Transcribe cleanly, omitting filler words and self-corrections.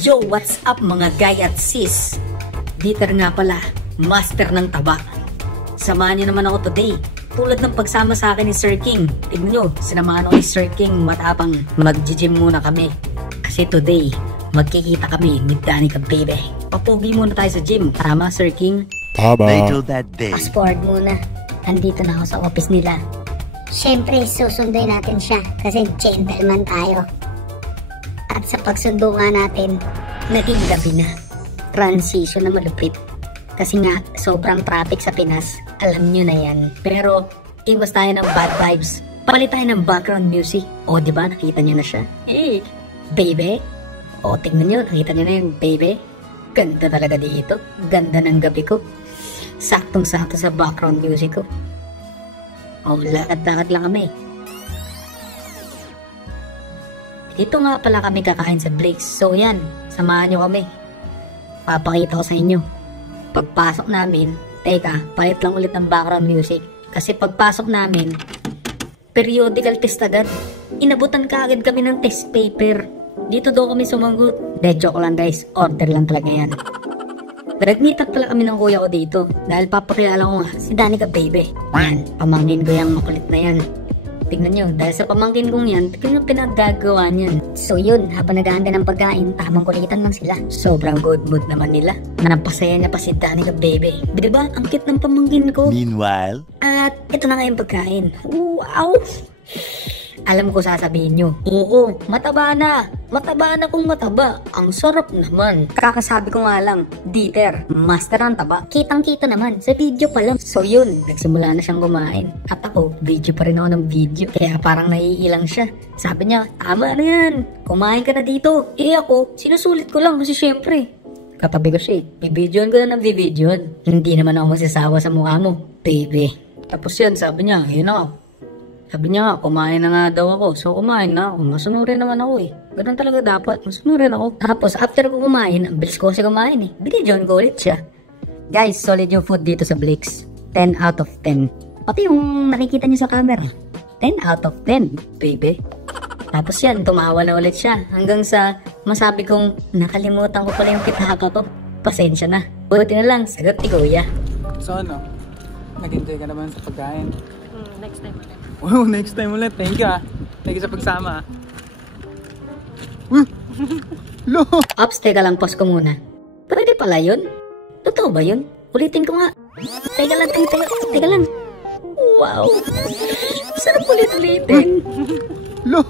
Yo, what's up mga guy at sis? Dieter nga pala, master ng taba. Samahan niyo naman ako today. Tulad ng pagsama sa akin ni Sir King. Tignan nyo, sinamahan ako ni Sir King matapang mag-gym muna kami. Kasi today, magkikita kami ni Danica Baby. Papugi muna tayo sa gym. Tama Sir King? Tama. Fast forward muna. Andito na ako sa office nila. Siyempre, susunduin natin siya kasi gentleman tayo. At sa pagsundo nga natin, naging gabi na. Transition na malupit. Kasi nga, sobrang traffic sa Pinas. Alam nyo na yan. Pero, iwas tayo ng bad vibes. Palit tayo ng background music. O, diba? Nakita nyo na siya. Hey, baby. O, tingnan nyo. Nakita nyo na yung baby. Ganda talaga dito. Ganda ng gabi ko. Saktong-sakto sa background music ko. O, lakad-lakad lang kami. Dito nga pala kami kakain sa Blake's. So yan, samahan nyo kami. Papakita ko sa inyo. Pagpasok namin, teka, palit lang ulit ng background music. Kasi pagpasok namin, periodical test agad. Inabutan ka agad kami ng test paper. Dito daw kami sumagot. De, joke lang guys, order lang talaga yan. Nag-meet up pala kami ng kuya ko dito. Dahil papakilala ko nga, si Danica Baby. Yan, pamangkin ko yung makulit na yan. Tingnan nyo, dahil sa pamangkin kong yan, tingnan pinagagawa niyan. So yun, habang nag-aanda ng pagkain, tamang kulitan lang sila. Sobrang good mood naman nila. Napasaya niya pa si Danica Baby. Diba, ang cute ng pamangkin ko. Meanwhile, At ito na nga yung pagkain. Wow! Alam ko sasabihin nyo, oo, mataba na. Mataba na kung mataba. Ang sarap naman. Kakasabi ko nga lang, Dieter, master ng taba. Kitang-kita naman, sa video pa lang. So yun, nagsimula na siyang kumain. At ako, video pa rin ako ng video. Kaya parang naiilang siya. Sabi niya, tama na yan. Kumain ka na dito. Ako, sinusulit ko lang kasi syempre. Katabi ko siya, bibidyoan ko na ng bibidyoan. Hindi naman ako masasawa sa mukha mo, baby. Tapos yan, sabi niya, yun ako. Sabi niya nga, kumain na nga daw ako. So kumain na ako. Masunurin naman ako eh. Ganun talaga dapat. Masunurin ako. Tapos after ko kumain, ang bilis ko kasi kumain eh. Binidyoan ko ulit siya. Guys, solid yung food dito sa Blake's. 10 out of 10. Pati yung nakikita niyo sa camera. 10 out of 10, baby. Tapos yan, tumawa na ulit siya. Hanggang sa masabi kong nakalimutan ko pala yung pitaka ko. Pasensya na. Buti na lang, sagot ni Kuya. So ano, nag-enjoy ka naman sa pagkain? Next time ulit. Wow, next time ulit. Thank you ah. Thank you sa pagsama. Lo! Ops, teka lang, pause ko muna. Pwede pala yun? Totoo ba yun? Ulitin ko nga. Teka lang. Wow! Sarap ulit-ulitin. Lo!